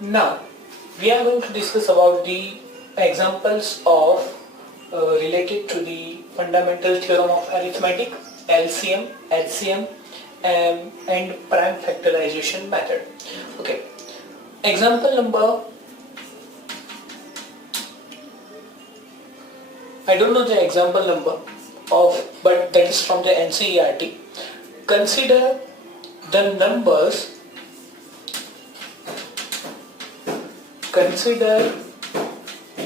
Now we are going to discuss about the examples of related to the fundamental theorem of arithmetic, LCM, HCM, and prime factorization method. Okay, example number, I don't know the example number of, but that is from the NCERT. Consider the numbers. Consider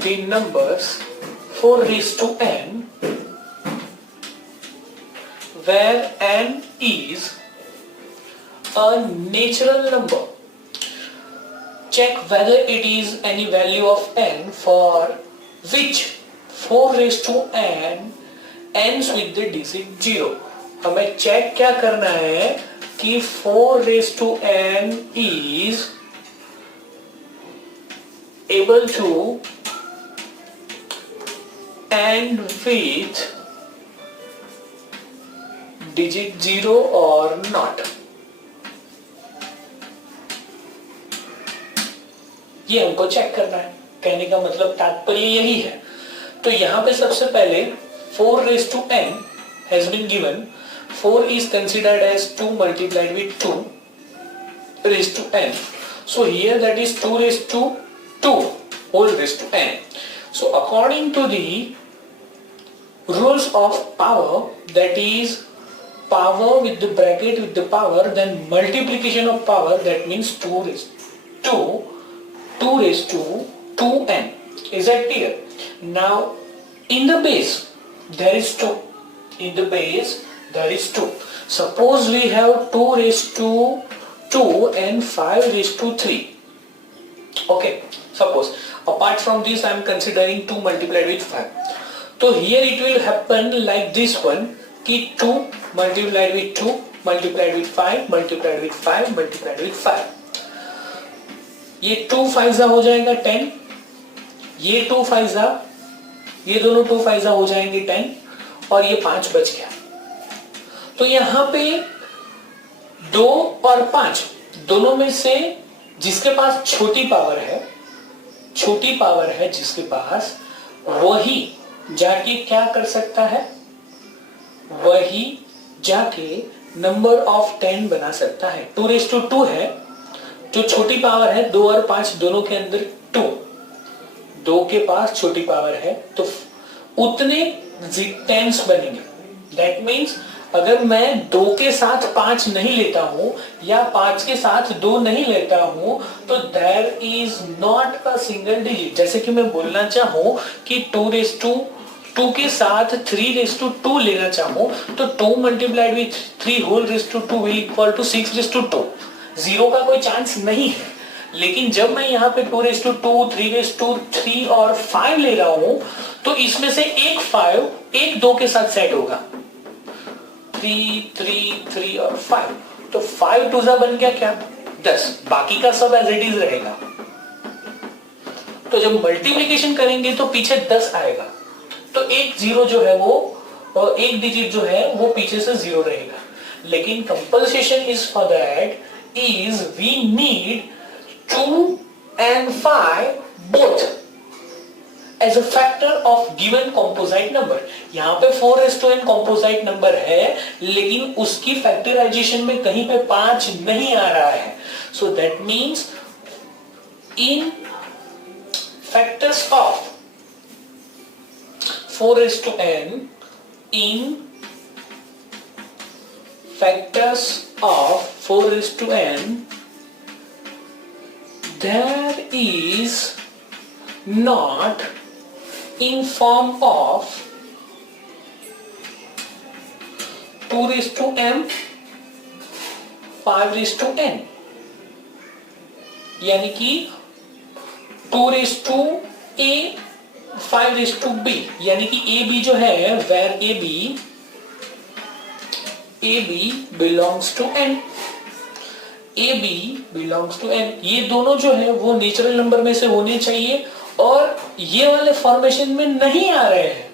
the numbers 4 raised to n, where n is a natural number. Check whether it is any value of n for which 4 raised to n ends with the digit 0. हमें check क्या करना है कि 4 raised to n is able to end with digit 0 or not. ये हमको check करना है, कहने का मतलब तात्पर्य यही है. तो यहाँ पे सबसे पहले 4 raised to n has been given. 4 is considered as 2 multiplied with 2 raised to n. So here that is 2 raised to 2 whole raised to n. So according to the rules of power, that is power with the bracket with the power, then multiplication of power, that means 2 raised to 2n. Is that clear? Now in the base there is 2. In the base there is 2. Suppose we have 2 raised to 2 and 5 raised to 3. Okay, suppose apart from this I am considering 2 multiplied with 5. So here it will happen like this one, कि 2 multiplied with 2 multiplied with 5 multiplied with 5 multiplied with 5. ये 2 5 हो जाएगा 10, ये 2 5, ये दोनों 2 5 हो जाएंगे 10 और ये 5 बच गया. तो यहाँ पे 2 और 5 दोनों में से जिसके पास छोटी पावर है जिसके पास, वही जाके क्या कर सकता है, वही जाके नंबर ऑफ 10 बना सकता है. 2 raised to 2 है, जो छोटी पावर है 2 और 5 दोनों के अंदर 2 के पास छोटी पावर है तो उतने 10s बनेंगे. दैट मीन्स अगर मैं 2 के साथ 5 नहीं लेता हूं या 5 के साथ 2 नहीं लेता हूं तो there is not a single digit. जैसे कि मैं बोलना चाहूं कि 2 raised to 2 के साथ 3 raised to 2 लेना चाहूं तो 2 multiplied with 3 whole raised to 2 will equal to 6 raised to 2. 0 का कोई चांस नहीं है. लेकिन जब मैं यहाँ पे 2 raised to 2, 3 raised to 3 और 5 ले रहा हूं तो इसमें से एक 5 एक 2 के साथ सेट होगा. 3 और 5, तो 5 2 बन गया क्या 10. बाकी का सब एज इट इज रहेगा. तो जब मल्टीप्लिकेशन करेंगे तो पीछे 10 आएगा तो एक 0 जो है वो एक डिजिट जो है वो पीछे से 0 रहेगा. लेकिन compulsion is for that is we need 2 and 5 both as a factor of given composite number. यहाँ पे 4 raised to n composite number है लेकिन उसकी factorization में कहीं पे 5 नहीं आ रहा है. So that means in factors of 4 raised to n, in factors of 4 raised to n, there is not in form of 2 raised to m, 5 raised to n. यानी कि 2 raised to a, 5 raised to b. यानी कि a b जो है where a b belongs to n. A B belongs to N. ये दोनों जो है वो नेचुरल नंबर में से होने चाहिए और ये वाले फॉर्मेशन में नहीं आ रहे हैं.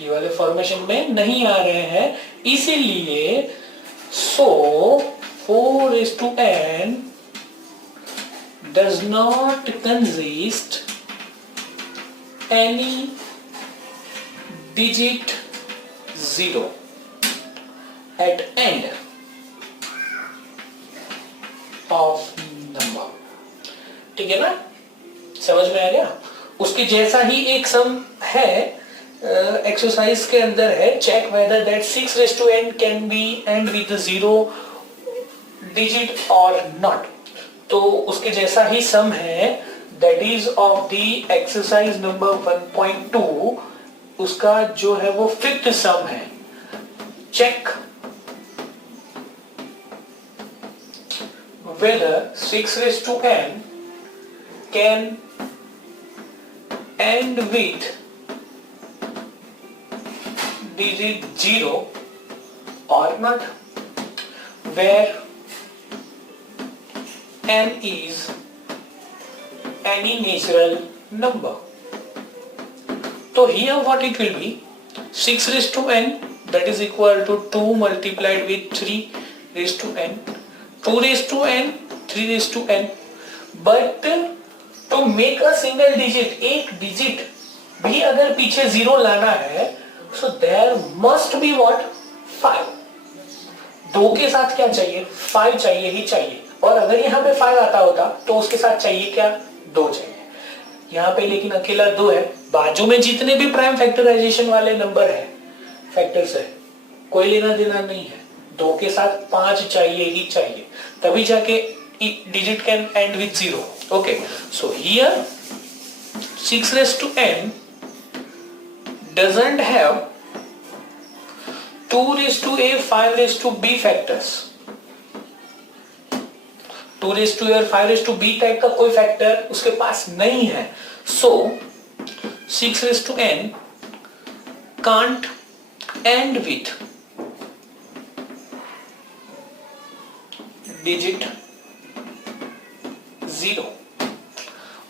ये वाले फॉर्मेशन में नहीं आ रहे हैं इसीलिए So 4 raised to n does not consist any digit 0 at end of number. ठीक है ना, समझ में आ गया? उसके जैसा ही एक सम है एक्सरसाइज के अंदर है, check whether that 6 raised to n can be end with 0 digit और नॉट. तो उसके जैसा ही सम है, that is of the exercise number 1.2. उसका जो है वो फिफ्थ सम है. Check whether 6 raised to n can end with digit 0 or not, where n is any natural number. So here what it will be, 6 raised to n, that is equal to 2 multiplied with 3 raised to n, 2 raised to n, 3 raised to n. But to make a single digit, एक digit भी अगर पीछे 0 लाना है, so there must be what? 5. 2 के साथ क्या चाहिए? 5 चाहिए ही चाहिए. और अगर यहाँ पे 5 आता होता तो उसके साथ चाहिए क्या? 2 चाहिए. यहाँ पे लेकिन अकेला 2 है. बाजू में जितने भी प्राइम फैक्टराइजेशन वाले नंबर है, फैक्टर्स है, कोई लेना देना नहीं है. 2 के साथ 5 चाहिए ही चाहिए, तभी जाके digit can end with 0. Okay, so here 6 raised to n doesn't have 2 raised to a, 5 raised to b factors. 2 raised to a और 5 raised to b टाइप का कोई फैक्टर उसके पास नहीं है. So 6 raised to n can't end with digit 0.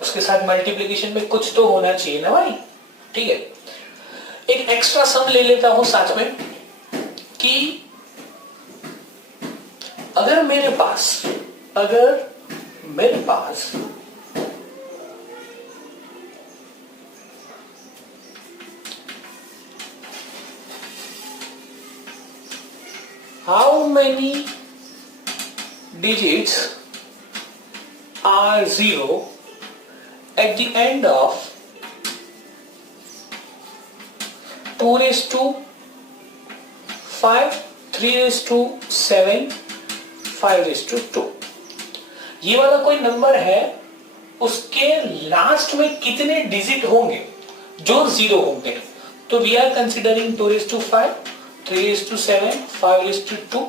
उसके साथ multiplication में कुछ तो होना चाहिए ना भाई. ठीक है, एक एक्स्ट्रा सम ले लेता हूं साथ में कि अगर मेरे पास how many digits are 0 at the end of 2 raised to 5, 3 raised to 7, 5 raised to 2. ये वाला कोई नंबर है, उसके लास्ट में कितने डिजिट होंगे जो 0 होंगे. तो we are considering 2 raised to 5, 3 raised to 7, 5 raised to 2.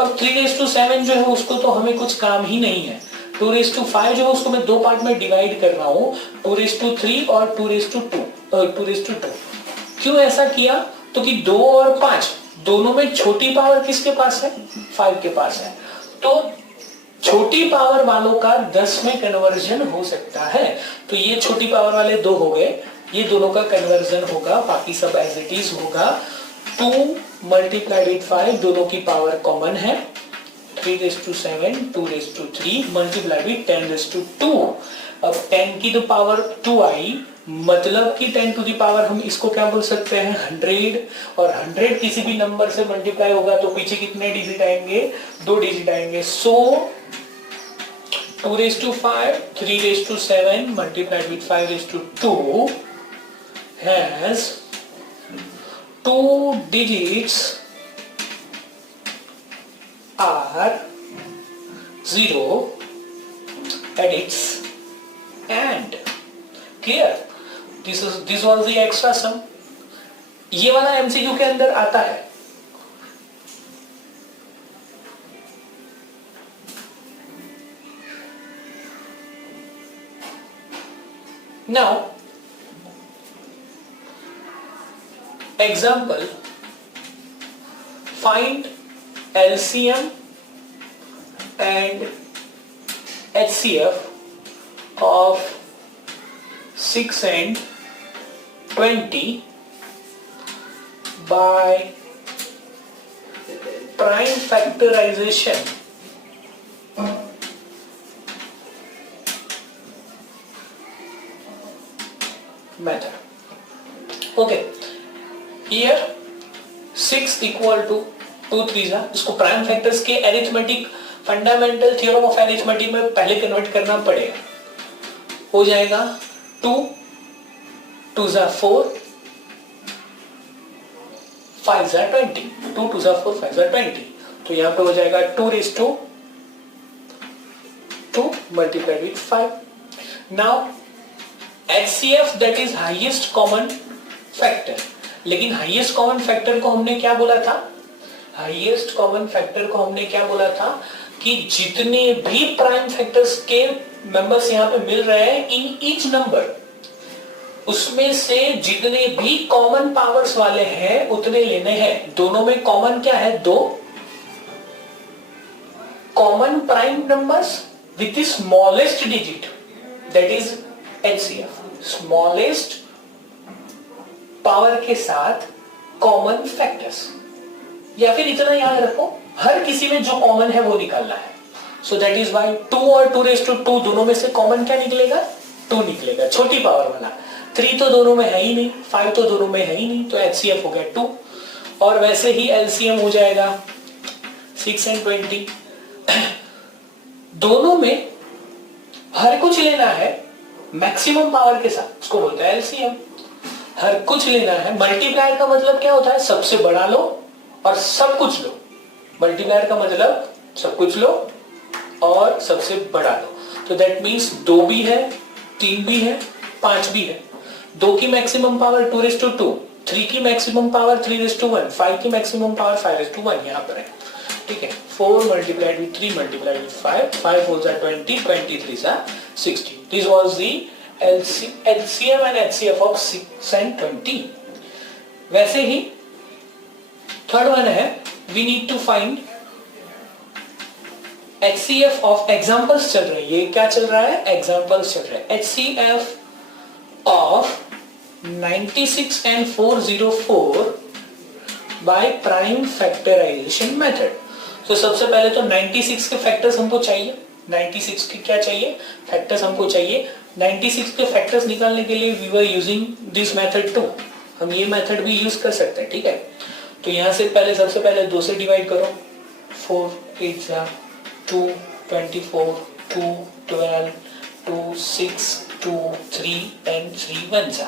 अब 3 raised to 7 जो है उसको तो हमें कुछ काम ही नहीं है. 2 raised to 5 जो है उसको मैं 2 पार्ट में डिवाइड कर रहा हूं, 2 raised to 3 और 2 raised to 2. 2 raised to 2. क्यों ऐसा किया? तो कि 2 और 5 दोनों में छोटी पावर किसके पास है? 5 के पास है. तो छोटी पावर वालों का 10 में कन्वर्जन हो सकता है. तो ये छोटी पावर वाले 2 हो गए, ये दोनों का कन्वर्जन होगा, बाकी सब एज इट इज होगा. 2 मल्टीप्लाइड विद 5, दोनों की पावर कॉमन है. 3 raised to 7, 2 raised to 3 multiplied with 10 raised to 2. अब 10 की तो पावर 2 आई, मतलब कि 10 टू दी पावर हम इसको क्या बोल सकते हैं? 100. और 100 किसी भी नंबर से मल्टीप्लाई होगा तो पीछे कितने डिजिट आएंगे? 2 डिजिट आएंगे. सो 2 raised to 5, 3 raised to 7 multiplied with 5 raised to 2 has 2 digits are 0 at its end. Clear? This was the extra sum. ये वाला MCQ के अंदर आता है. Now, example, find LCM and HCF of 6 and 20 by prime factorization okay, here 6 equal to 2 3 इसको prime factors के arithmetic fundamental theorem of arithmetic में पहले कन्वर्ट करना पड़ेगा। हो जाएगा 2 2 4 5 20, 2 2 4 5 20, तो यहां पे हो जाएगा 2 raised to 2 multiplied with 5. Now HCF that is highest common factor, लेकिन हाईएस्ट कॉमन फैक्टर को हमने क्या बोला था? हाईएस्ट कॉमन फैक्टर को हमने क्या बोला था कि जितने भी प्राइम फैक्टर्स के मेंबर्स यहां पे मिल रहे हैं इन ईच नंबर, उसमें से जितने भी कॉमन पावर्स वाले हैं उतने लेने हैं। दोनों में कॉमन क्या है? 2 common prime numbers with the smallest digit, that is HCF, smallest power के साथ कॉमन फैक्टर्स। या फिर इतना याद रखो, हर किसी में जो कॉमन है वो निकालना है। सो दैट इज वाई 2 और 2 raised to 2 दोनों में से कॉमन क्या निकलेगा? 2 निकलेगा, छोटी पावर वाला। 3 तो दोनों में है ही नहीं, 5 तो दोनों में है ही नहीं, तो HCF हो गया 2। और वैसे ही LCM हो जाएगा 6 and 20। दोनों में हर कुछ लेना है मैक्सिमम पावर के साथ, उसको बोलते हैं LCM। हर कुछ लेना है। मल्टीप्लायर का मतलब क्या होता है? सबसे बड़ा लो और सब कुछ लो। मल्टीप्लायर का मतलब सब कुछ लो और सबसे बड़ा लो। तो दैट मीन्स 2 भी है, 3 भी है, 5 भी है। 2 की मैक्सिमम पावर 2 raised to 2, 3 की मैक्सिमम पावर 3 raised to 1, 5 की मैक्सिमम पावर 5 raised to 1 यहाँ पर है। ठीक है, 4 multiplied with 3 multiplied with 5, 5 4s are 20, 23s are 60. This was the LCM and HCF of 6 and 20. वैसे ही थर्ड वन है, we need to find HCF of examples चल रहे हैं। ये क्या चल रहा है? एग्जाम्पल्स चल रहे हैं। HCF of 96 and 404 by prime factorization method. तो सबसे पहले तो 96 के फैक्टर्स हमको चाहिए। 96 के क्या चाहिए? फैक्टर्स हमको चाहिए। 96 के फैक्टर्स निकालने के लिए we were using this method too. हम ये मेथड भी यूज कर सकते हैं। ठीक है, तो यहां से पहले सबसे पहले 2 से डिवाइड करो। 4 8 2 24 2 12 2 6 2 3 and 3 1s.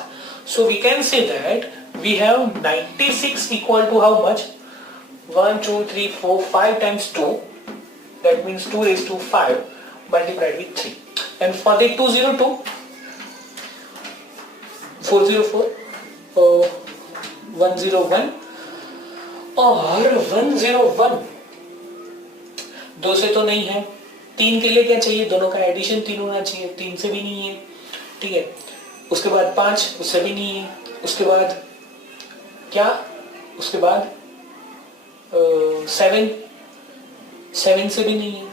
So we can say that we have 96 equal to how much? 1 2 3 4 5 times 2, that means 2 raised to 5 multiplied with 3. And for the 202 404 101 और 101 2 से तो नहीं है। 3 के लिए क्या चाहिए? दोनों का एडिशन 3 होना चाहिए, 3 से भी नहीं है। ठीक है, उसके बाद 5, उससे भी नहीं है। उसके बाद क्या? उसके बाद 7 से भी नहीं है।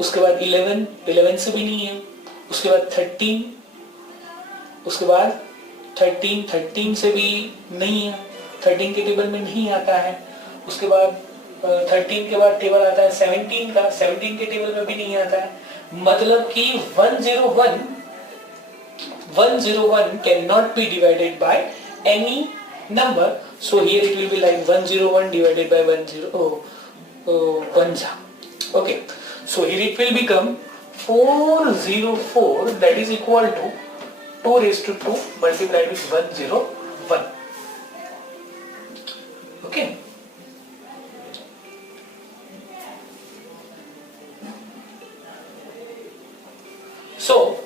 उसके बाद 11 से भी नहीं है। उसके बाद 13, उसके बाद 13 से भी नहीं है, 13 के टेबल में नहीं आता है। उसके बाद 13 के बाद टेबल आता है 17 का, 17 के टेबल में भी नहीं आता है। मतलब कि 101 cannot be divided by any number, so here it will be like 101 divided by 1 okay, so here it will become 404, that is equal to 2 raised to 2 multiplied with 101. Okay, so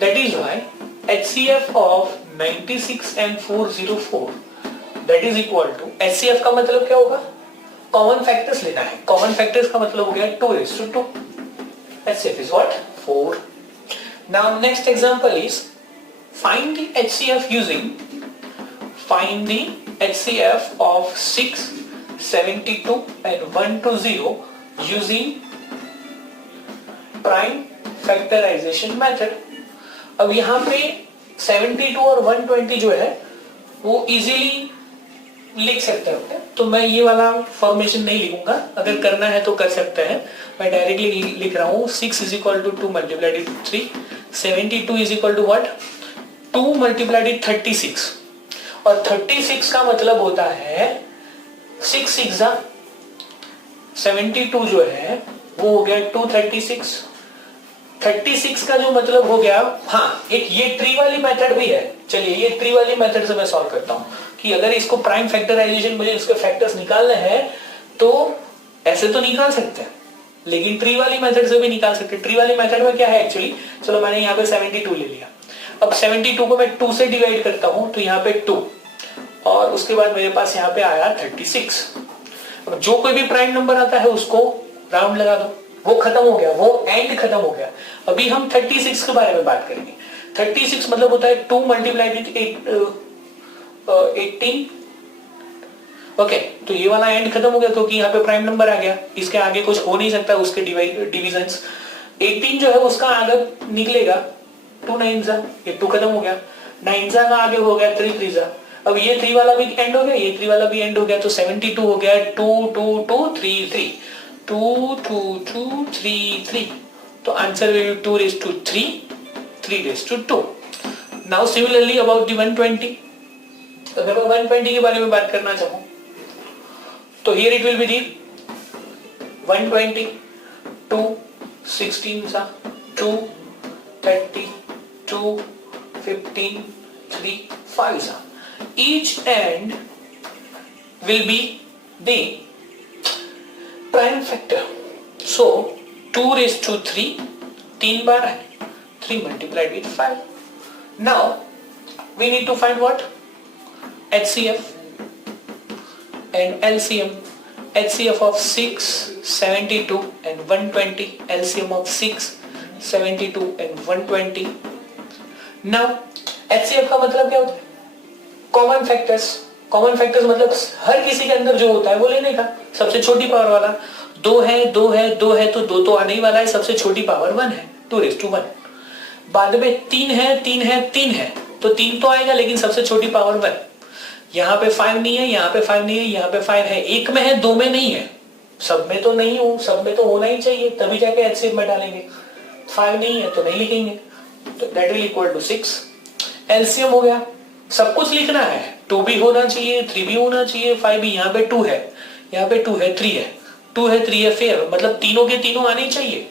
that is why HCF of 96 and 404 that is equal to, HCF का मतलब क्या होगा? Common factors लेना है। Common factors का मतलब हो गया 2 raised to 2. HCF is what? 4. Now next example is find the HCF of 6, 72 and 120 using prime factorization method. अब यहाँ पे 72 और 120 जो है वो इजीली लिख सकते हो, तो मैं ये वाला फॉर्मेशन नहीं लिखूंगा। अगर करना है तो कर सकते हैं। मैं डायरेक्टली लिख रहा हूँ 6 is equal to 2 multiplied with 3, 72 is equal to what? 2 multiplied with 36, और 36 का मतलब होता है 6 6 72 जो है वो हो गया 236। 36 का जो मतलब हो गया, हाँ एक ये ट्री वाली मेथड भी है। चलिए ये ट्री वाली मेथड से मैं सॉल्व करता हूं कि अगर इसको प्राइम फैक्टराइजेशन मुझे इसके फैक्टर्स निकालने हैं तो ऐसे तो निकाल सकते हैं, लेकिन ट्री वाली मेथड से भी निकाल सकते हैं। ट्री वाली मेथड में क्या है एक्चुअली, चलो मैंने यहाँ पे 72 ले लिया। अब 72 को मैं 2 से डिवाइड करता हूं तो यहाँ पे 2 और उसके बाद मेरे पास यहाँ पे आया 36। अब जो कोई भी प्राइम नंबर आता है उसको राउंड लगा दो, वो खत्म हो गया, वो एंड खत्म हो गया। अभी हम 36 के बारे में बात करेंगे। 36 मतलब होता है 2 मल्टीप्लाइड विथ 18। ओके, तो ये वाला एंड खत्म हो गया क्योंकि यहाँ पे प्राइम नंबर आ गया, इसके आगे कुछ हो नहीं सकता उसके डिविजन्स। 18 जो है उसका आगे निकलेगा 2 9 जा, ये 2 खत्म हो गया। 9 जा का आगे हो गया 3 3 जा। अब ये 3 वाला भी एंड हो गया, ये 3 वाला भी एंड हो गया, तो 72 हो गया 2 2 2 3 3 2 2 2 3 3। तो answer will be 2 raised to 3 3 raised to 2। Now similarly about the 120, अगर मैं 120 के बारे में बात करना चाहूं तो हियर इट विल बी दी 120 2 16 सा 2 30 2 15 3 5 सा। Each end will be the prime factor. So 2 raised to 3 3 बार है, 3 multiplied with 5. Now we need to find what? HCF and LCM. HCF of 6, 72 and 120. LCM of 6, 72 and 120. Now HCF का मतलब क्या होता है? Common factors. Common factors मतलब हर किसी के अंदर जो होता है वो लेने का, सबसे छोटी पावर वाला। 2 है 2 है 2 है तो 2 तो आने ही वाला है, सबसे छोटी पावर 1 है, 2 raised to 1। बाद में 3 है 3 है 3 है तो 3 तो आएगा लेकिन सबसे छोटी पावर 1। यहाँ पे 5 नहीं है, यहाँ पे 5 नहीं है, यहाँ पे 5 है, एक में है 2 में नहीं है, सब में तो नहीं हूं, सब में तो होना ही चाहिए तभी जाके HCF में डालेंगे। 5 नहीं है तो नहीं लिखेंगे, तो that will equal to 6। LCM हो गया, सब कुछ लिखना है, 2 भी होना चाहिए 3 भी होना चाहिए 5 भी। यहाँ पे 2 है, यहाँ पे 2 है 3 है, 2 है 3 है, फेयर मतलब तीनों के तीनों आने चाहिए।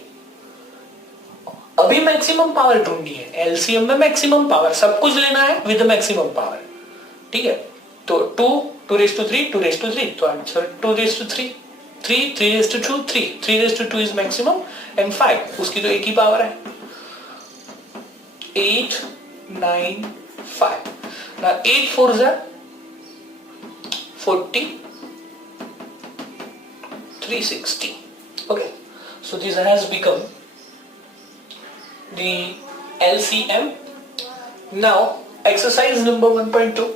अभी मैक्सिमम पावर ढूंढनी है, एलसीएम में मैक्सिमम पावर, सब कुछ लेना है विद मैक्सिमम पावर, ठीक है। तो 2 2 raised to 3 2 raised to 3 तो answer 2 raised to 3 3 3 raised to 2 3 3 raised to 2 is maximum and 5 उसकी तो एक ही पावर है 8 9 5। now 8 4s are 40 360। okay, so this has become the LCM. now exercise number 1.2.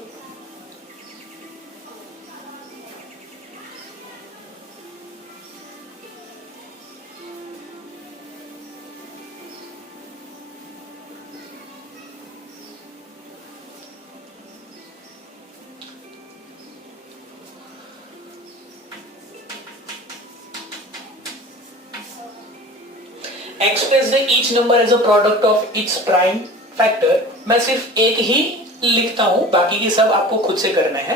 Express the each number as a product of its prime factor. मैं सिर्फ एक ही लिखता हूं, बाकी की सब आपको खुद से करना है।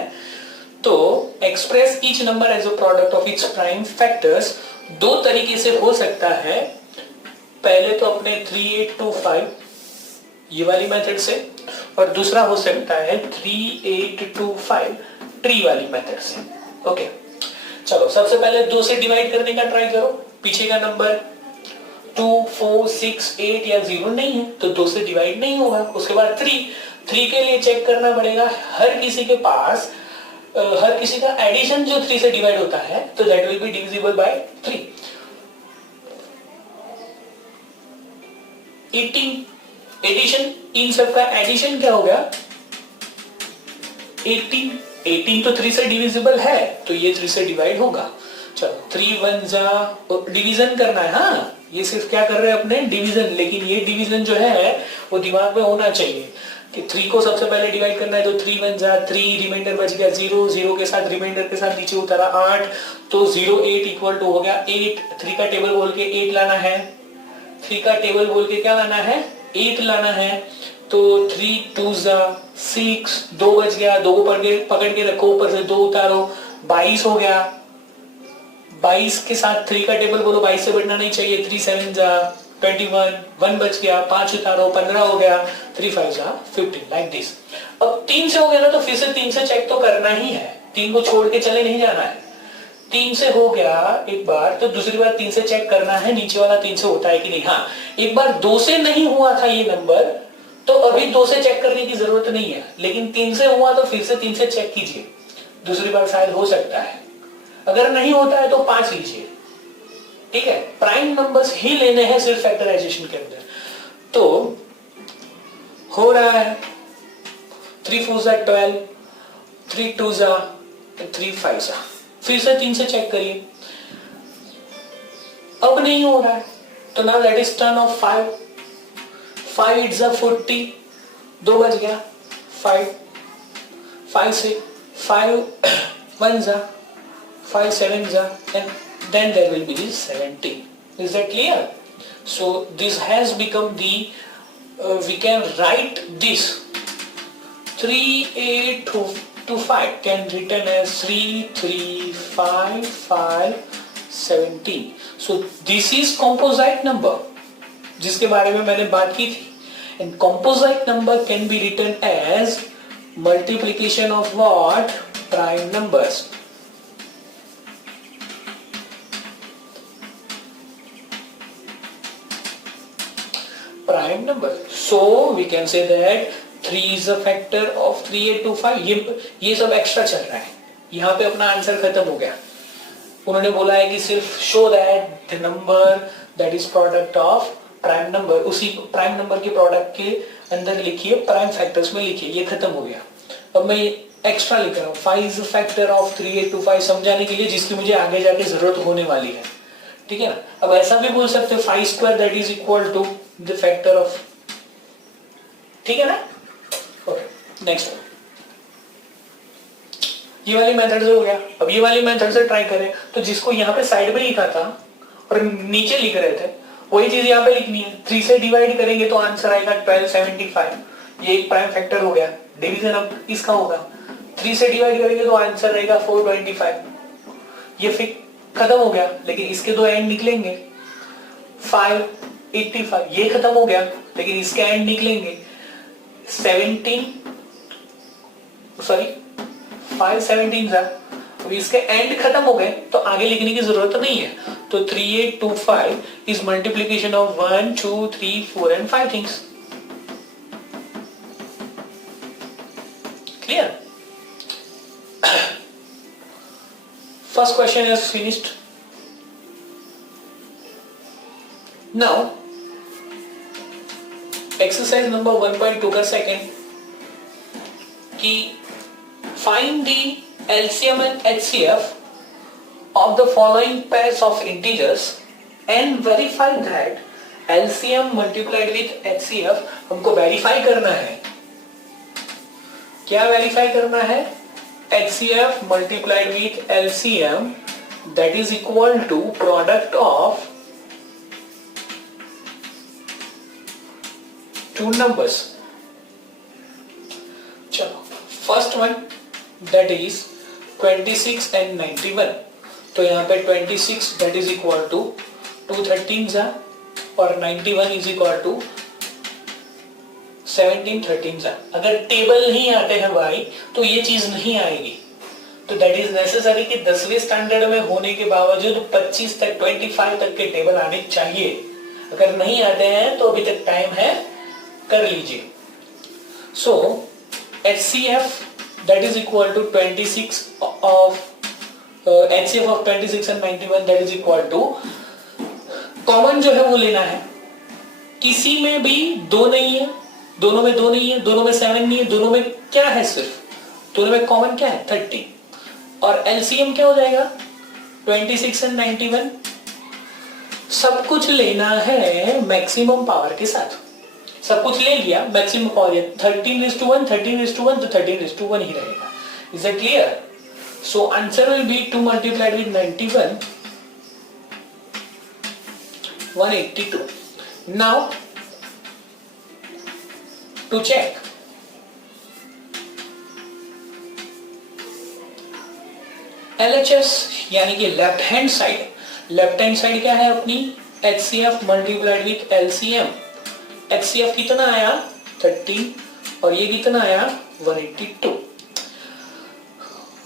तो express each number as a product of its prime factors दो तरीके से हो सकता है। पहले तो अपने 3825 ये वाली मेथड से, और दूसरा हो सकता है 3825 ट्री वाली मेथड से। ओके, चलो सबसे पहले 2 से डिवाइड करने का ट्राई करो। पीछे का नंबर 2 4 6 8 या 0 नहीं है तो 2 से डिवाइड नहीं होगा। उसके बाद 3 के लिए चेक करना पड़ेगा हर किसी के पास हर किसी का एडिशन जो 3 से डिवाइड होता है तो that will be divisible by 3। 18 addition, इन सब का एडिशन क्या हो गया 18 तो 3 से डिविजिबल है तो ये 3 से डिवाइड होगा। चलो 3 1 जा डिवीजन करना है। हाँ, ये सिर्फ क्या कर रहे हैं अपने डिवीजन, लेकिन ये डिवीजन जो है वो दिमाग में होना चाहिए कि 3 को सबसे पहले डिवाइड करना है। तो 3 1 जा 3, रिमाइंडर बच गया 0, 0 के साथ रिमाइंडर के साथ नीचे उतरा 8, तो 0 8 इक्वल टू हो गया 8। 3 का टेबल बोल के 8 लाना है, 3 का टेबल बोल के क्या लाना है 8 लाना है। तो 3 2 6, 2 बच गया, 2 को पकड़ के रखो, ऊपर से 2 उतारो, 22 हो गया। 22 के साथ 3 का टेबल बोलो, 22 से बढ़ना नहीं चाहिए। 3 7 21, 1 बच गया, 5 उतारो, 15 हो गया, 3 5 15, लाइक दिस। अब 3 से हो गया ना, तो फिर से 3 से चेक तो करना ही है, 3 को छोड़ के चले नहीं जाना है। 3 से हो गया एक बार, तो दूसरी बार 3 से चेक करना है नीचे वाला 3 से होता है कि नहीं। हाँ, एक बार 2 से नहीं हुआ था ये नंबर, तो अभी 2 से चेक करने की जरूरत नहीं है, लेकिन 3 से हुआ तो फिर से 3 से चेक कीजिए, दूसरी बार शायद हो सकता है। अगर नहीं होता है तो 5 लीजिए, ठीक है। प्राइम नंबर्स ही लेने हैं सिर्फ फैक्टराइजेशन के अंदर। तो हो रहा है 3 4 12, 3 2 3 5 फिर से 3 से चेक करिए, अब नहीं हो रहा है, तो now that is turn off 5 5 8 40, 2 बच गया, 5 5 से 5 1 5 7 and then there will be 17. Is that clear? So this has become the we can write this 3 8 2 5 can written as 3 3 5 5 17. So this is composite number जिसके बारे में मैंने बात की थी, and composite number can be written as multiplication of what? Prime numbers. Prime number. So we can say that 3 is a factor of 3825. ये सब extra चल रहा है, यहाँ पे अपना आंसर खत्म हो गया। उन्होंने बोला है कि सिर्फ show that the number that is product of prime number, उसी प्राइम नंबर के प्रोडक्ट के अंदर लिखिए, प्राइम फैक्टर्स में लिखिए, ये खत्म हो गया। अब मैं एक्स्ट्रा लिख रहा हूँ 5 इज a factor of 3825 समझाने के लिए, जिसकी मुझे आगे जाके जरूरत होने वाली है, ठीक है ना। अब ऐसा भी बोल सकते हो 5 square that is equal to the factor of, ठीक है ना। ओके, नेक्स्ट ये वाली मेथड से हो गया। अब ये वाली मेथड से ट्राई करें, तो जिसको यहाँ पे साइड में लिखा था और नीचे लिख रहे थे, वही चीज यहाँ पे लिखनी है। 3 से डिवाइड करेंगे तो आंसर आएगा 1275, ये एक प्राइम फैक्टर हो गया। डिवीजन अब इसका होगा, 3 से डिवाइड करेंगे तो आंसर रहेगा 425, ये फिर खत्म हो गया, लेकिन इसके दो एंड निकलेंगे 585, ये खत्म हो गया, लेकिन इसके एंड निकलेंगे 517 था, अब इसके एंड खत्म हो गए, तो आगे लिखने की जरूरत नहीं है। तो 3825 is multiplication of 1 2 3 4 and 5 things. Clear? First question is finished. Now exercise number 1.2 का सेकेंड कि find the LCM and HCF of the following pairs of integers and verify that LCM multiplied with HCF, हमको verify करना है। क्या verify करना है? HCF multiplied with LCM that is equal to product of two numbers. चलो, first one that is 26 and 91। तो यहाँ पे 26 दैट इज इक्वल टू 213 जा और 91 इज इक्वल टू 1713 जा। अगर टेबल नहीं आते हैं भाई तो ये चीज नहीं आएगी, तो दैट इज नेसेसरी कि 10वीं स्टैंडर्ड में होने के बावजूद 25 तक 25 तक के टेबल आने चाहिए। अगर नहीं आते हैं तो अभी तक टाइम है, कर लीजिए। सो HCF that is equal to 26 of HCF of 26 and 91 that is equal to, common जो है वो लेना है। किसी में भी दो नहीं है, दोनों में दो नहीं है, दोनों में 7 नहीं है, दोनों में क्या है, सिर्फ दोनों में कॉमन क्या है 30। और LCM क्या हो जाएगा 26 and 91। सब कुछ लेना है मैक्सिमम पावर के साथ, सब कुछ ले लिया मैक्सिमम पावर, 13:1 13:1 तो 13:1 ही रहेगा। Is that clear? So answer will be 2 multiplied with 91 182। Now to check LHS यानी कि लेफ्ट हैंड साइड क्या है अपनी HCF multiplied with LCM। HCF कितना आया 30 और ये कितना आया 182।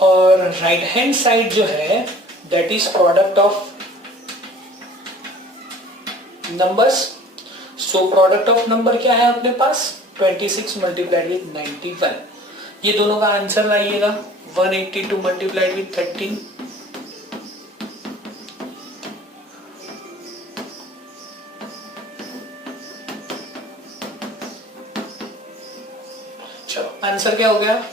और राइट हैंड साइड जो है that is product of numbers. So product of number क्या है अपने पास 26 मल्टीप्लाइड विथ 91। ये दोनों का आंसर लाइएगा 182 मल्टीप्लाइड विथ 13। चलो आंसर क्या हो गया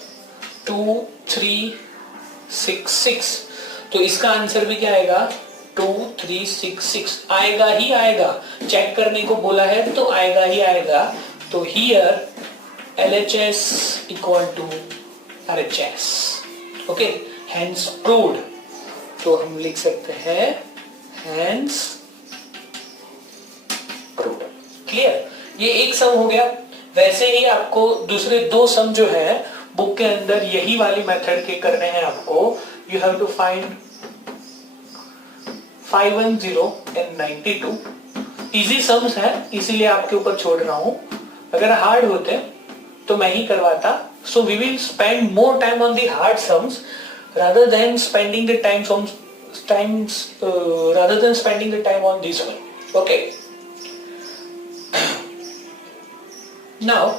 2366। तो इसका आंसर भी क्या आएगा 2366 आएगा ही आएगा। चेक करने को बोला है तो आएगा ही आएगा। तो here LHS equal to RHS। Okay hence proved. तो हम लिख सकते हैं हैंस प्रूव्ड। क्लियर। ये एक सम हो गया। वैसे ही आपको दूसरे दो सम जो है बुक के अंदर यही वाली मेथड के करने हैं आपको। You have to find 510 and 92। Easy sums है इसीलिए आपके ऊपर छोड़ रहा हूं। अगर हार्ड होते तो मैं ही करवाता। So we will spend more time on the hard sums rather than spending the time on this one. Okay. Now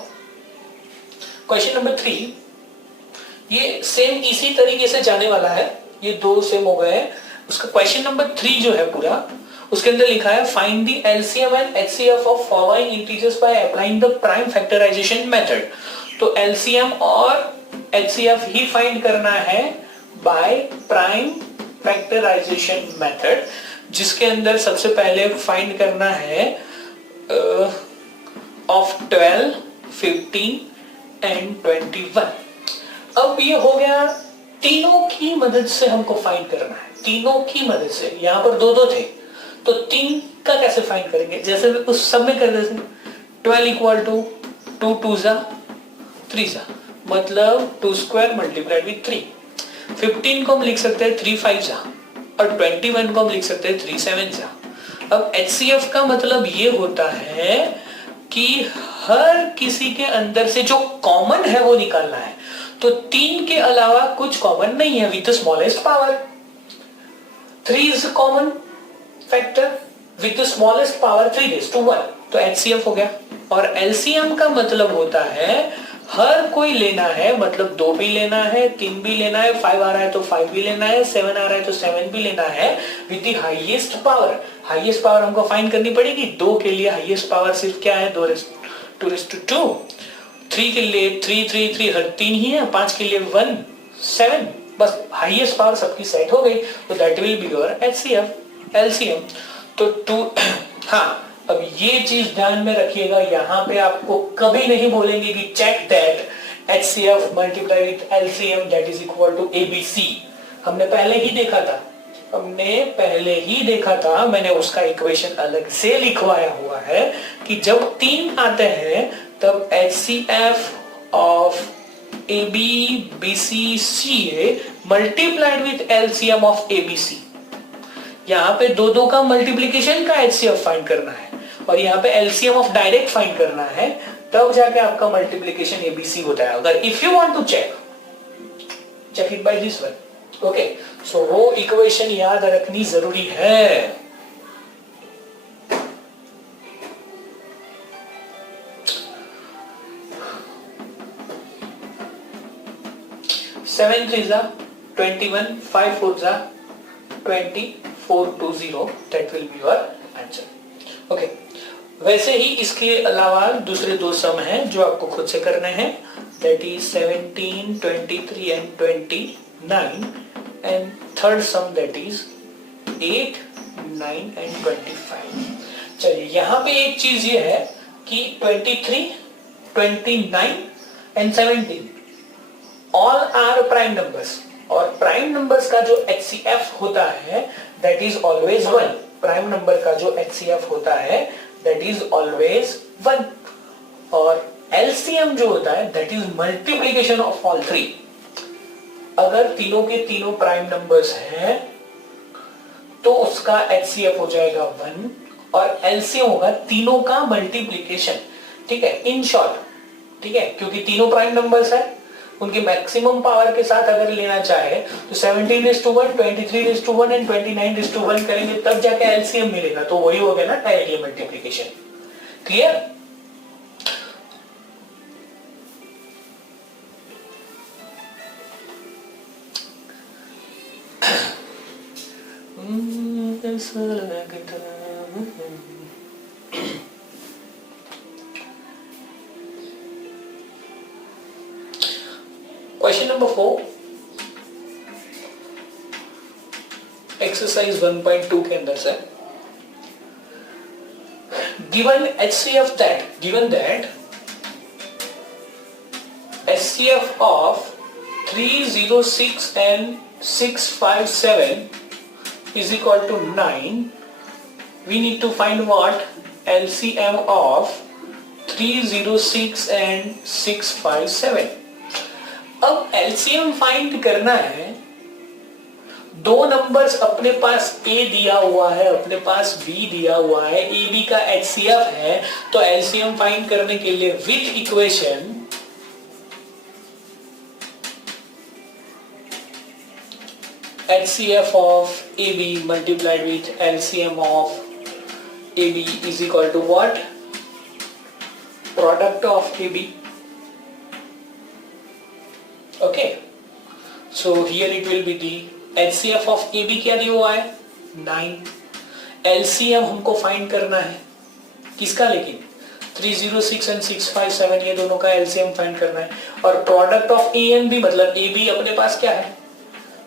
question number 3 ये सेम इसी तरीके से जाने वाला है। ये दो सेम हो गए हैं। उसका क्वेश्चन नंबर 3 जो है पूरा उसके अंदर लिखा है find the LCM and HCF of following integers by applying the prime factorization method. तो LCM और HCF ही फाइंड करना है बाय प्राइम फैक्टराइजेशन मेथड, जिसके अंदर सबसे पहले फाइंड करना है ऑफ 12, 15 एंड 21। अब ये हो गया तीनों की मदद से हमको फाइंड करना है। तीनों की मदद से यहां पर दो थे तो 3 का कैसे फाइंड करेंगे जैसे उस सब में कर देते 12 इक्वल टू 2 2 जा 3 जा मतलब 2 स्क्वायर मल्टीप्लाइड विथ 3। 15 को हम लिख सकते हैं 3 5 जा और 21 को हम लिख सकते हैं 3 7 जा। अब HCF का मतलब ये होता है कि हर किसी के अंदर से जो कॉमन है वो निकालना है। तो 3 के अलावा कुछ कॉमन नहीं है with the smallest power. 3 is common factor with the smallest power 3⁻1। तो HCF हो गया। और LCM का मतलब होता है हर कोई लेना है, मतलब 2 भी लेना है, 3 भी लेना है, 5 आ रहा है तो 5 भी लेना है, 7 आ रहा है तो 7 भी लेना है with the highest power. Highest power हमको फाइंड करनी पड़ेगी। 2 के लिए हाईएस्ट पावर सिर्फ क्या है 2:2। 3 के लिए 3 हर 3 ही है। 5 के लिए 1 7। बस हाईएस्ट पावर सबकी सेट हो गई। तो that will be your HCF LCM। तो 2 हाँ अब ये चीज ध्यान में रखिएगा। यहां पे आपको कभी नहीं बोलेंगे कि check that HCF multiply with LCM that is equal to ABC। हमने पहले ही देखा था। मैंने उसका इक्वेशन अलग से लिखवाया हुआ है कि जब 3 आते हैं तब HCF of AB BC CA multiplied with LCM of ABC। यहाँ पे 2 का मल्टीप्लीकेशन का HCF फाइंड करना है और यहाँ पे LCM ऑफ डायरेक्ट फाइंड करना है, तब जाके आपका मल्टीप्लीकेशन ABC होता है। अगर if you want to check it by this one. Okay so वो इक्वेशन याद रखनी जरूरी है। सेवन 3 जा 21, 5 4 जा 2420। That will be your answer. Okay वैसे ही इसके अलावा दूसरे 2 सम हैं जो आपको खुद से करने हैं। That is 17, 23 and 29 and third some that is 8, 9 and 25। चलिए यहाँ पे एक चीज ये है कि 23, 29 and 17 all are prime numbers. और प्राइम नंबर्स का जो HCF होता है that is always 1। Prime number का जो HCF होता है दैट इज ऑलवेज 1। और एलसीएम जो होता है that is multiplication of all three. अगर तीनों के तीनों प्राइम नंबर्स हैं तो उसका एचसीएफ हो जाएगा 1 और एलसीएम होगा तीनों का मल्टीप्लीकेशन। ठीक है, इन शॉर्ट, ठीक है, क्योंकि तीनों प्राइम नंबर्स है, उनके मैक्सिमम पावर के साथ अगर लेना चाहे तो 17:1, 23:1 एंड 29:1 करेंगे तब जाके एलसीएम मिलेगा, तो वही हो गया ना directly multiplication. Clear? Question number 4 exercise 1.2 के अंदर से given HCF that HCF of 306 and 657 is equal to 9, we need to find what LCM of 306 and 657। अब LCM फाइंड करना है, दो नंबर्स अपने पास A दिया हुआ है, अपने पास B दिया हुआ है, AB का HCF है, तो LCM फाइंड करने के लिए विच equation HCF of AB multiplied with LCM of AB is equal to what? Product of AB. Okay, so here it will be the HCF of AB क्या दिया हुआ है 9, LCM हमको फाइंड करना है किसका, लेकिन 306 एंड 657 ये दोनों का LCM फाइंड करना है, और product of A and B मतलब AB अपने पास क्या है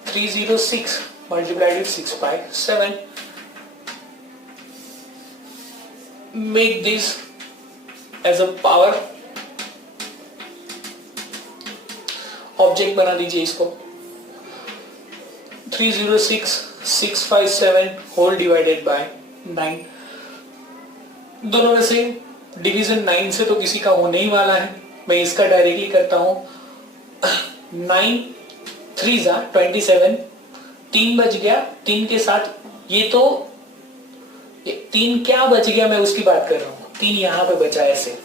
306 multiplied with 657। Make this as a power, object बना दीजिए इसको 306 657 होल डिवाइडेड बाय 9। दोनों में से डिवीजन 9 से तो किसी का होने ही वाला है, मैं इसका डायरेक्टली करता हूं 9 3 27, 3 बच गया, 3 के साथ ये तो 3 क्या बच गया मैं उसकी बात कर रहा हूं, 3 यहां पे बचा ऐसे,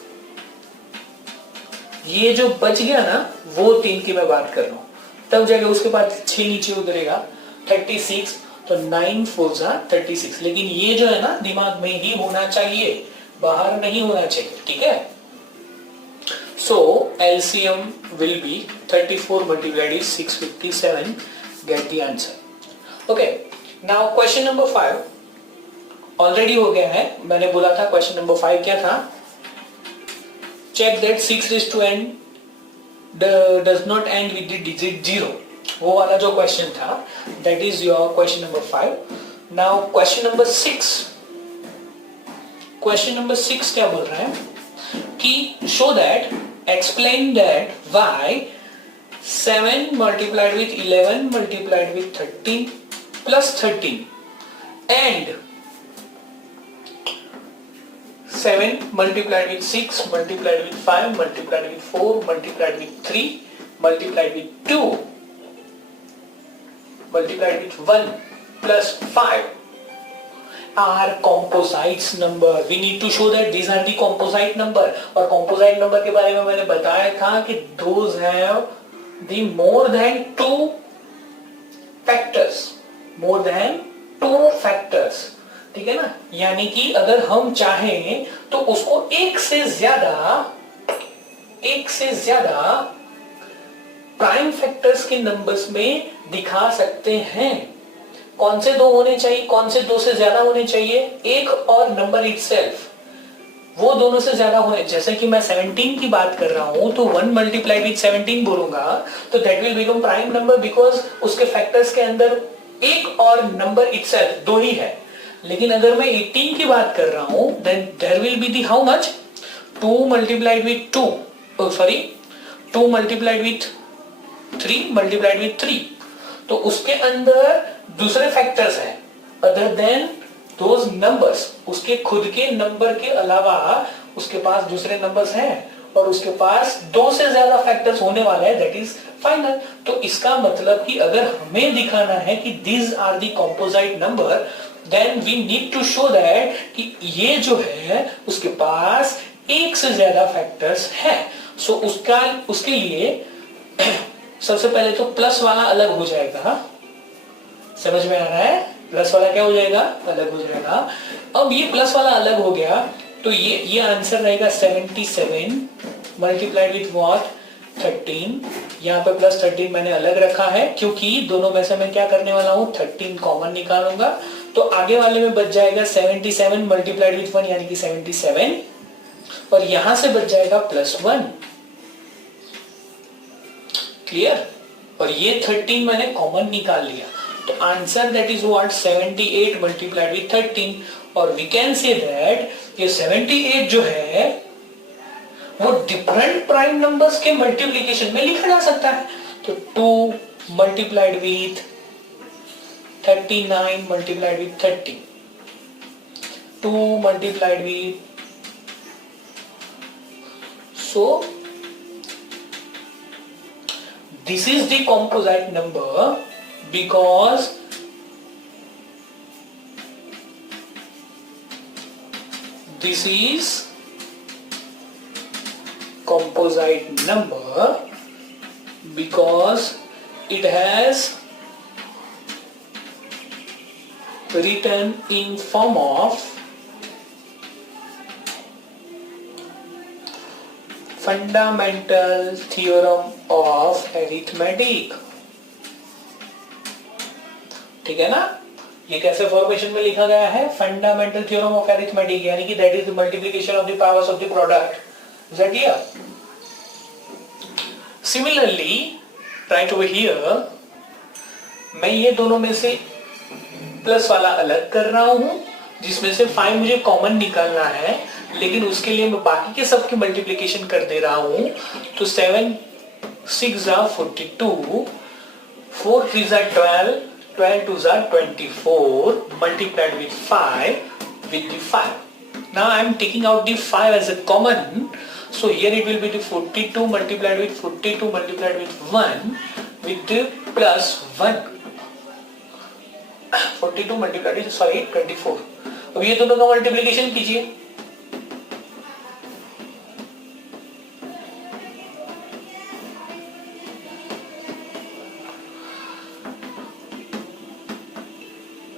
ये जो बच गया ना वो 3 की मैं बात कर रहा हूं, तब जाके उसके बाद 6 नीचे उतरेगा 36, तो 9 4 36, लेकिन ये जो है ना दिमाग में ही होना चाहिए, बाहर नहीं होना चाहिए। ठीक है, सो LCM will be 34 multiplied with 657, get the answer। okay, now question number 5 already हो गया है, मैंने बोला था क्वेश्चन नंबर 5 क्या था, check that 6 raised to n does not end with the digit 0, वो वाला जो क्वेश्चन था that is your question number 5। now question number 6, question number 6 क्या बोल रहा है कि show that, explain that why 7 multiplied with 11 multiplied with 13 plus 13 and 7 multiplied with 6 multiplied with 5 multiplied with 4 multiplied with 3 multiplied with 2 multiplied with 1 plus 5 are composite number। we need to show that these are the composite number, और composite number के बारे में मैंने बताया था कि those have the more than 2 factors, more than 2 factors। ठीक है ना, यानी कि अगर हम चाहें तो उसको एक से ज्यादा प्राइम फैक्टर्स के नंबर्स में दिखा सकते हैं। कौन से 2 होने चाहिए, कौन से 2 से ज्यादा होने चाहिए, एक और नंबर इटसेल्फ, वो दोनों से ज्यादा होने, जैसे कि मैं 17 की बात कर रहा हूं तो 1 मल्टीप्लाइड विद 17 बोलूंगा तो that will become prime number, because उसके फैक्टर्स के अंदर एक और नंबर इटसेल्फ 2 ही है। लेकिन अगर मैं 18 की बात कर रहा हूं then there will be the how much 2 multiplied with 2, sorry 2 multiplied with 3 multiplied with 3, तो उसके अंदर दूसरे फैक्टर्स हैं अदर देन दोज नंबर्स, उसके खुद के नंबर के अलावा उसके पास दूसरे नंबर्स हैं, और उसके पास 2 से ज्यादा फैक्टर्स होने वाला है, दैट इज फाइनल। तो इसका मतलब कि अगर हमें दिखाना है कि these are the composite number, then we need to show that कि ये जो है उसके पास एक से ज्यादा फैक्टर्स है। सो उसके लिए सबसे पहले तो प्लस वाला अलग हो जाएगा। समझ में आ रहा है? प्लस वाला क्या हो जाएगा? अलग हो जाएगा। अब ये प्लस वाला अलग हो गया तो ये आंसर रहेगा 77 मल्टीप्लाइड विथ व्हाट 13। यहाँ पे प्लस 13 मैंने अलग रखा है क्योंकि दोनों में से मैं क्या करने वाला हूँ 13 कॉमन निकालूंगा। तो आगे वाले में बच जाएगा 77 मल्टीप्लाइड विथ 1 यानी कि 77 और यहां से बच जाएगा +1। क्लियर? और ये 13 मैंने कॉमन निकाल लिया तो answer that is what 78 multiplied with 13। और वी कैन से दैट ये 78 जो है वो डिफरेंट प्राइम नंबर्स के मल्टीप्लिकेशन में लिखा जा सकता है। तो 2 multiplied with 39 multiplied with 30, 2 multiplied with, so this is the composite number because this is composite number because it has written in form of fundamental theorem of arithmetic. ठीक है ना? ये कैसे फॉर्मेशन में लिखा गया है? फंडामेंटल थ्योरम ऑफ अरिथमेटिक यानी कि that is the multiplication of the powers of the product. Is that clear? Similarly right over here मैं ये दोनों में से प्लस वाला अलग कर रहा हूं जिसमें से 5 मुझे कॉमन निकालना है, लेकिन उसके लिए मैं बाकी के सब की मल्टीप्लिकेशन कर दे रहा हूं। तो 7 6 42, 4 3 12, 12 2 24 multiplied with 5 with the 5. Now I am taking out the 5 as a common. So here it will be the 42 multiplied with 42 multiplied with 1 with the plus 1. 42 multiplied with 24. अब ये दोनों का मल्टीप्लिकेशन कीजिए।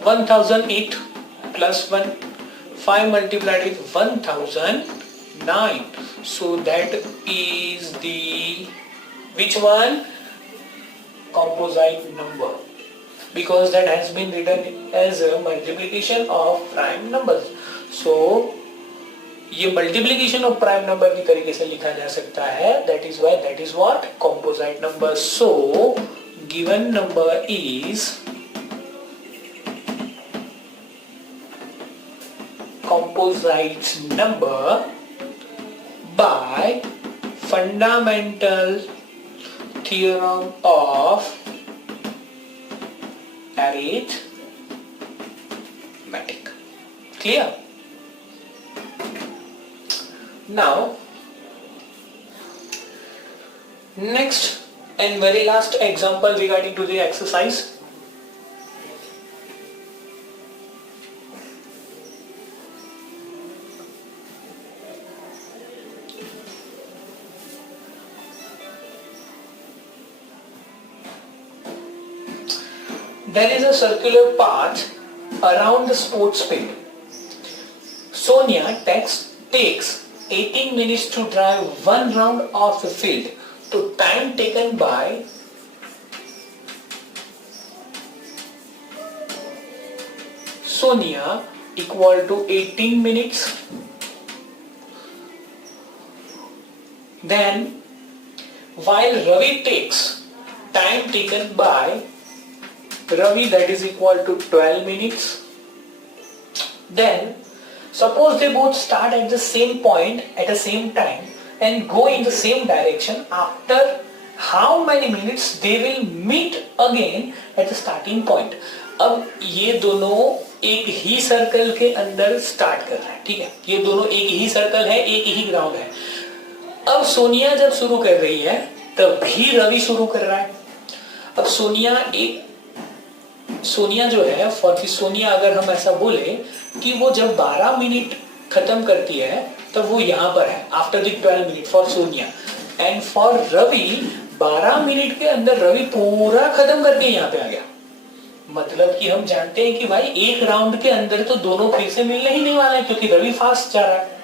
(1008 plus 1), 5 multiplied with 1009. So that is the which one? Composite number, because that has been written as a multiplication of prime numbers. So ये multiplication of prime number की तरीके से लिखा जा सकता है। That is why that is what composite number. So given number is composite number by fundamental theorem of arithmetic. Clear? Now next and very last example regarding to the exercise. There is a circular path around the sports field. Sonia takes 18 minutes to drive one round of the field. So time taken by Sonia equal to 18 minutes. Then while Ravi takes time taken by Ravi, that is equal to 12 minutes. Then suppose they both start at the same point at the same time and go in the same direction. After how many minutes they will meet again at the starting point? अब ये दोनों एक ही circle के अंदर start कर रहे हैं। ठीक है, ये दोनों एक ही सर्कल है, एक ही ग्राउंड है। अब सोनिया जब शुरू कर रही है तब भी रवि शुरू कर रहा है। अब सोनिया जो है, फॉर सोनिया अगर हम ऐसा बोले कि वो जब 12 मिनट खत्म करती है तब वो यहां पर है, after the 12 minute for Sonia. And for Ravi 12 minute के अंदर रवि पूरा खत्म करके यहाँ पे आ गया। मतलब कि हम जानते हैं कि भाई एक राउंड के अंदर तो दोनों फिर से मिलने ही नहीं वाले हैं, क्योंकि रवि फास्ट जा रहा है।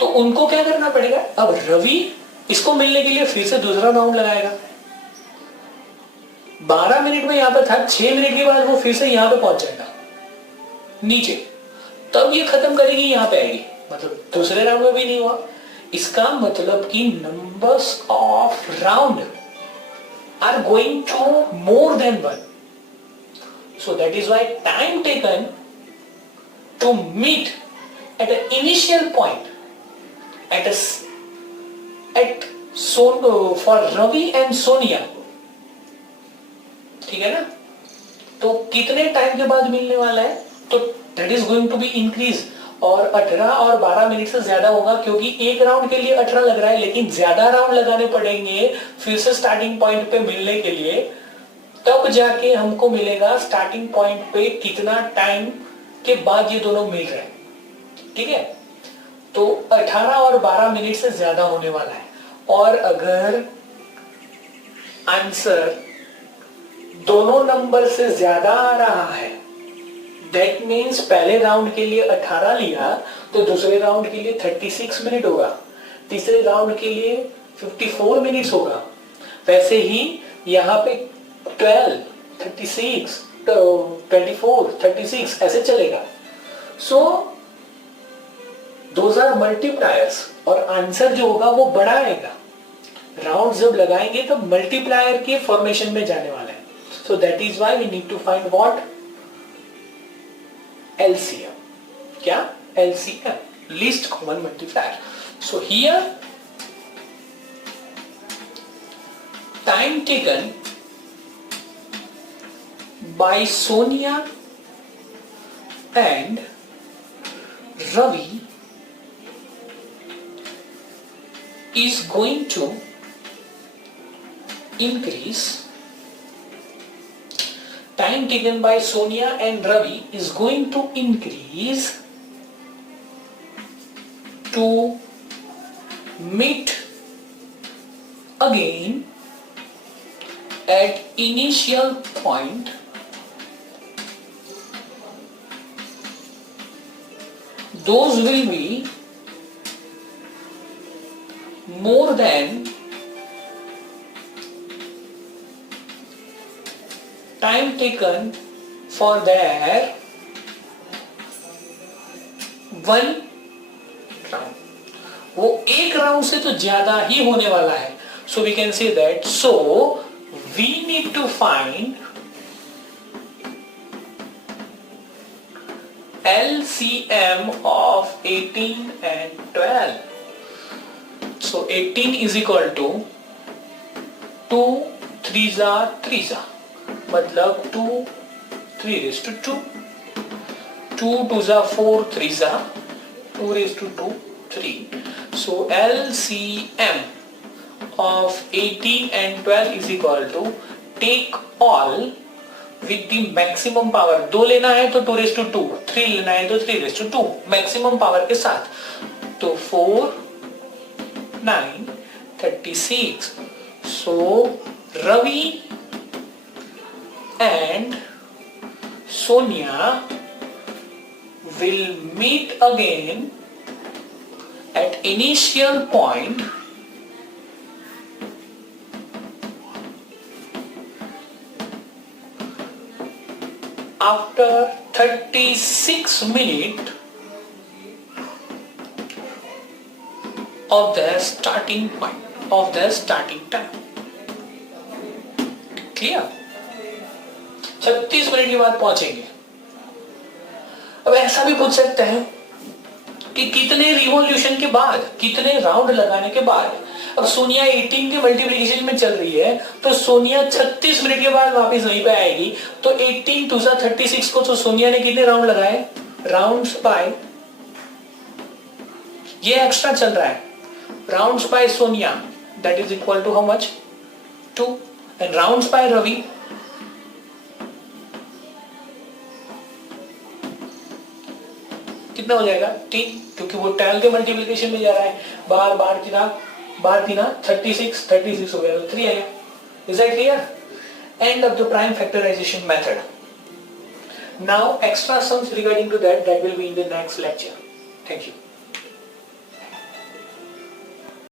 तो उनको क्या करना पड़ेगा, अब रवि इसको मिलने के लिए फिर से दूसरा राउंड लगाएगा। 12 मिनट में यहां पर था, 6 मिनट के बाद वो फिर से यहां पे पहुंच जाएगा नीचे, तब ये खत्म करेगी, यहां पे आएगी। मतलब दूसरे राउंड में भी नहीं हुआ। इसका मतलब कि numbers of round are going to more than 1, so that is why time taken to meet at an initial point for Ravi and Sonia, ठीक है ना। तो कितने टाइम के बाद मिलने वाला है, तो that is going to be increase, और 18 और 12 मिनट से ज्यादा होगा, क्योंकि एक राउंड के लिए 18 लग रहा है, लेकिन ज्यादा राउंड लगाने पड़ेंगे फिर से स्टार्टिंग पॉइंट पे मिलने के लिए, तब जाके हमको मिलेगा स्टार्टिंग पॉइंट पे कितना टाइम के बाद ये दोनों मिल रहे हैं। ठीक है, तो 18 और 12 मिनट से ज्यादा होने वाला है। और अगर आंसर दोनों नंबर से ज्यादा आ रहा है, दैट मीन्स पहले राउंड के लिए 18 लिया तो दूसरे राउंड के लिए 36 मिनट होगा, तीसरे राउंड के लिए 54 मिनट्स होगा। वैसे ही यहाँ पे 12, 36, 24, 36 ऐसे चलेगा। सो दोज आर मल्टीप्लायर्स, और आंसर जो होगा वो बड़ा आएगा। राउंड जब लगाएंगे तो मल्टीप्लायर के फॉर्मेशन में जाने वाला है। So that is why we need to find what, LCM। क्या? LCM, least common multiplier. So here time taken by Sonia and Ravi is going to increase. Time taken by Sonia and Ravi is going to increase to meet again at initial point those will be more than time taken for their one round। वो एक round से तो ज्यादा ही होने वाला है। So we can say that, so we need to find LCM of 18 and 12. So 18 is equal to 2 3s are 3s, मतलब 2 3 raised to 2, 2 2s are 4, 3s are 2 raised to 2 3. So LCM of 18 and 12 is equal to take all with the maximum power। 2 लेना है तो 2 raised to 2, 3 लेना है तो 3 raised to 2 maximum power के साथ। तो 4 9 36। So Ravi and Sonia will meet again at initial point after 36 minutes of their starting point, of their starting time। Clear? 36 minute के बाद पहुंचेंगे। अब ऐसा भी पूछ सकते हैं कि कितने रिवॉल्यूशन के बाद, कितने राउंड लगाने के बाद। अब सोनिया 18 के मल्टीप्लिकेशन में चल रही है, तो सोनिया 36 मिनट के बाद वापस वहीं पे आएगी। तो 18 2 36 को तो सोनिया ने कितने राउंड लगाए, राउंड्स बाय, ये एक्स्ट्रा चल रहा है rounds by Sonia, that is equal to how much? 2. And rounds by Ravi, कितना हो जाएगा? 3, क्योंकि वो 12 के मल्टीप्लीकेशन में जा रहा है. बार तीना 36 हो गया, तो 3 आएगा. Is that clear? End of the prime factorization method. Now extra sums regarding to that will be in the next lecture. Thank you.